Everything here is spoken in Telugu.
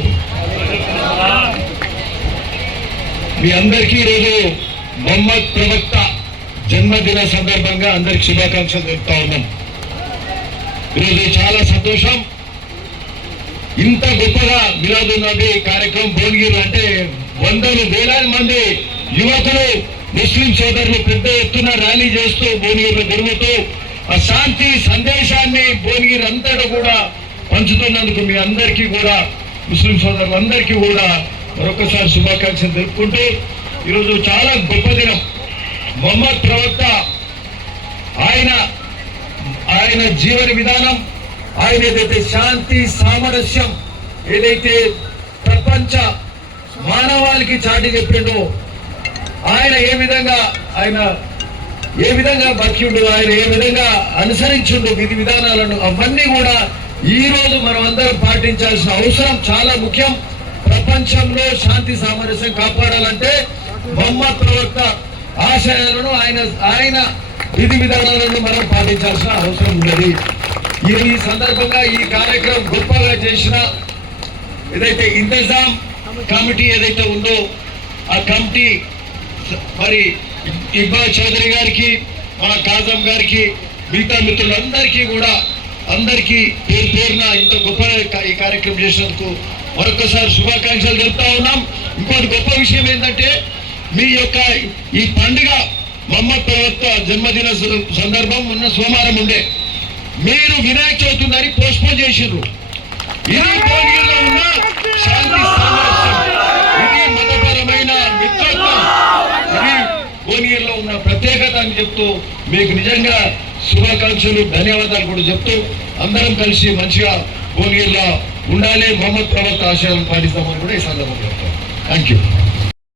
అలైకుం. మీ అందరికీ ఈరోజు మొహమ్మద్ ప్రవక్త జన్మదిన సందర్భంగా అందరికి శుభాకాంక్షలు తెలుపుతా ఉన్నాం. ఈరోజు చాలా సంతోషం. ఇంత గొప్పగా మిలాదున్ నబీ కార్యక్రమం భువనగిరి అంటే వందలు వేలాది మంది యువకులు ముస్లిం సోదరులు పెద్ద ఎత్తున ర్యాలీ చేస్తూ భువనగిరిలో తిరుగుతూ ఆ శాంతి సందేశాన్ని భువనగిరి అంతటా కూడా పంచుతున్నందుకు మీ అందరికీ కూడా ముస్లిం సోదరులందరికీ కూడా మరొకసారి శుభాకాంక్షలు తెలుపుకుంటూ ఈరోజు చాలా గొప్ప దినం. మొహమ్మద్ ప్రవక్త ఆయన జీవన విధానం, ఆయన ఏదైతే శాంతి సామరస్యం ఏదైతే ప్రపంచ మానవాళికి చాటి చెప్పిండో, ఆయన ఏ విధంగా బతికిండు, ఆయన ఏ విధంగా అనుసరించిండు విధి విధానాలను, అవన్నీ కూడా ఈ రోజు మనం అందరం పాటించాల్సిన అవసరం చాలా ముఖ్యం. ప్రపంచంలో శాంతి సామరస్యం కాపాడాలంటే మొహమ్మద్ ప్రవక్త ఆశయాలను ఆయన విధి విధానాలను మనం పాటించాల్సిన అవసరం ఉన్నది. ఈ సందర్భంగా ఈ కార్యక్రమం గొప్పగా చేసిన ఏదైతే ఇంతజాం కమిటీ ఏదైతే ఉందో ఆ కమిటీ మరి ఇక్బాల్ చౌదరి గారికి, మన కాజం గారికి, మిగతా మిత్రులందరికీ కూడా అందరికీ పేరు పేరున ఇంత గొప్ప ఈ కార్యక్రమం చేసినందుకు మరొకసారి శుభాకాంక్షలు తెలుపుతా ఉన్నాం. ఇంకోటి గొప్ప విషయం ఏంటంటే మీ యొక్క ఈ పండుగ మొహమ్మద్ ప్రవక్త జన్మదిన సందర్భం ఉన్న సోమవారం ఉండే, మీరు వినాయక చవితి ఉందని పోస్ట్పోన్ చేసిండ్రు. ఇది భువనగిరిలో ఉన్న శాంతి సామరస్యం, ఇది మతపరమైన మిత్రత్వం, ఇది భువనగిరిలో ఉన్న ప్రత్యేకత అని చెప్తూ మీకు నిజంగా శుభాకాంక్షలు, ధన్యవాదాలు కూడా చెప్తూ అందరం కలిసి మంచిగా భువనగిరిలో ఉండాలి, మొహమ్మద్ ప్రవక్త ఆశయాలను పాటిస్తామని కూడా ఈ సందర్భంగా చెప్తాం. Thank you.